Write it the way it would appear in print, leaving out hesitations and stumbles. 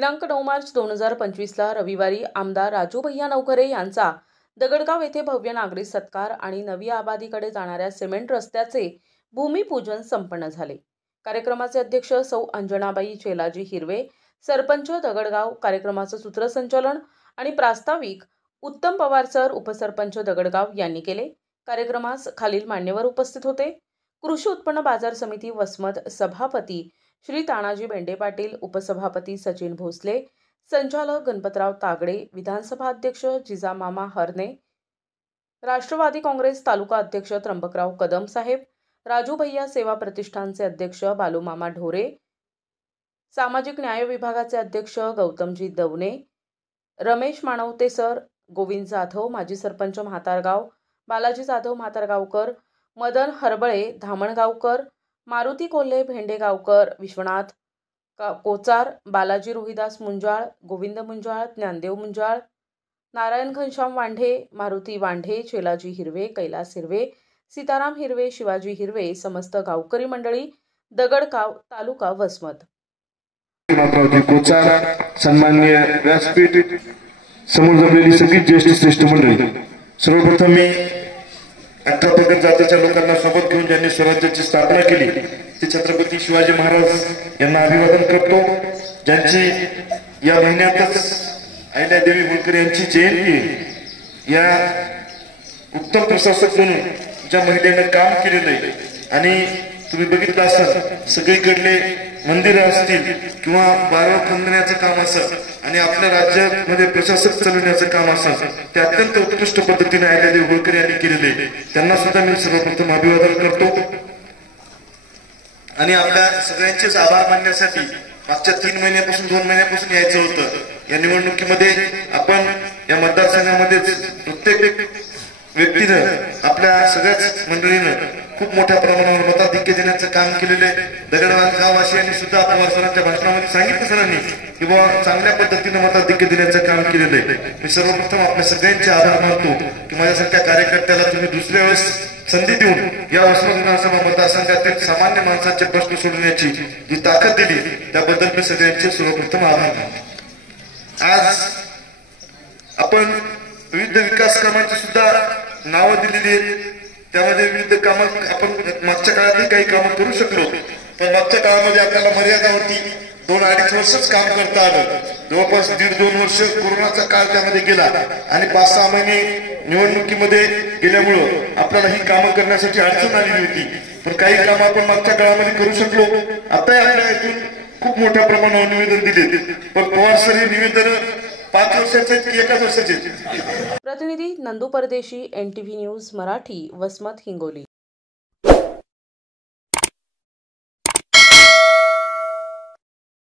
दिनांक 9 मार्च 2025ला रविवारी आमदार राजू भैया नवघरे यांचा दगडगाव येथे भव्य नागरिक सत्कार आणि नवी आबादीकडे जाणाऱ्या सिमेंट रस्त्याचे भूमिपूजन संपन्न झाले। कार्यक्रमाचे अध्यक्ष सौ अंजनाबाई चेलाजी हिरवे, सरपंच दगडगाव, कार्यक्रमाचे सूत्रसंचालन आणि प्रास्ताविक उत्तम पवार सर, उपसरपंच दगडगाव यांनी केले। कार्यक्रमास खालील मान्यवर उपस्थित होते। कृषी उत्पन्न बाजार समिती वसमत सभापती श्री तानाजी बेंडे पाटील, उपसभापती सचिन भोसले, संचालक गणपतराव तागडे, विधानसभा अध्यक्ष जिजामामा हरणे, राष्ट्रवादी काँग्रेस तालुका अध्यक्ष त्र्यंबकराव कदम साहेब, राजू भैया सेवा प्रतिष्ठानचे अध्यक्ष बालूमामा ढोरे, सामाजिक न्याय विभागाचे अध्यक्ष गौतमजी दवणे, रमेश मानवते सर, गोविंद जाधव, माजी सरपंच म्हातारगाव, बालाजी जाधव म्हातारगावकर, मदन हरबळे धामणगावकर, मारुती कोल्हे भेंडेगावकर, विश्वनाथ कोचार, बालाजी रोहिदास मुंजाळ, गोविंद मुंजाळ, ज्ञानदेव मुंजाळ, नारायण घनश्याम वांढे, मारुती वांढे, चेलाजी हिरवे, कैलास हिरवे, सीताराम हिरवे, शिवाजी हिरवे, समस्त गावकरी मंडळी, दगडगाव तालुका वसमत। कोचार, सन्माननीय व्यासपीठ, समोर जमलेली सगळी ज्येष्ठ श्रेष्ठ मंडळी, सर्वप्रथम मी 18 पगड जातीच्या लोकांना सोबत घेऊन ज्यांनी स्वराज्याची स्थापना केली ते छत्रपती शिवाजी महाराज यांना अभिवादन करतो। ज्यांची या महिन्यातच अहिल्यादेवी होळकर यांची जयंती आहे। या उत्तम प्रशासक म्हणून ज्या महिलेनं काम केलेलं आहे आणि तुम्ही बघितलं असाल सगळीकडले मंदिरं असतील किंवा बारव खंदण्याचं काम असेल आणि आपल्या राज्यामध्ये प्रशासक चालवण्याचं काम असेल ते अत्यंत उत्कृष्ट पद्धतीने अहिल्यादेवी होळकर यांनी केलेले, त्यांना सुद्धा मी सर्वप्रथम अभिवादन करतो। आणि आपल्या सगळ्यांचेच आभार मानण्यासाठी मागच्या 3 महिन्यापासून 2 महिन्यापासून यायचं होतं। या निवडणुकीमध्ये आपण या मतदारसंघामध्ये प्रत्येक व्यक्तीनं आपल्या सगळ्याच मंडळीनं खूप मोठ्या प्रमाणावर मताधिक्य देण्याचं काम केलेले। दगडगाववासियांनी सुद्धा पवार सरांच्या भाषणामध्ये सांगितलं सरांनी की बाबा चांगल्या पद्धतीने मताधिक्य देण्याचं काम केलेलं आहे। मी सर्वप्रथम आपल्या सगळ्यांचे आभार मानतो की माझ्यासारख्या कार्यकर्त्याला तुम्ही दुसऱ्या वेळेस संधी देऊन या वसमत विधानसभा मतदारसंघातील सामान्य माणसांचे प्रश्न सोडवण्याची जी ताकद दिली त्याबद्दल मी सगळ्यांचे सर्वप्रथम आभार मानतो। आज आपण विविध विकास कामांची सुद्धा नावं दिलेली आहेत, त्यामध्ये विविध कामं आपण मागच्या काळातही काही कामं करू शकलो, पण मागच्या काळामध्ये आपल्याला मर्यादा होती। 2-2.5 वर्षच काम करता आलं, जवळपास 1.5-2 वर्ष कोरोनाचा काळ त्यामध्ये गेला आणि 5-6 महिने निवडणुकीमध्ये गेल्यामुळं आपल्याला ही कामं करण्यासाठी अडचण आलेली होती, पण काही कामं आपण मागच्या काळामध्ये करू शकलो। आता आपल्या इथून खूप मोठ्या प्रमाणावर निवेदन दिले, पण पवार सर हे निवेदन 5 वर्षाचे की 1 वर्षाचे। प्रतिनिधी नंदू परदेशी, NTV न्यूज मराठी, वसमत हिंगोली।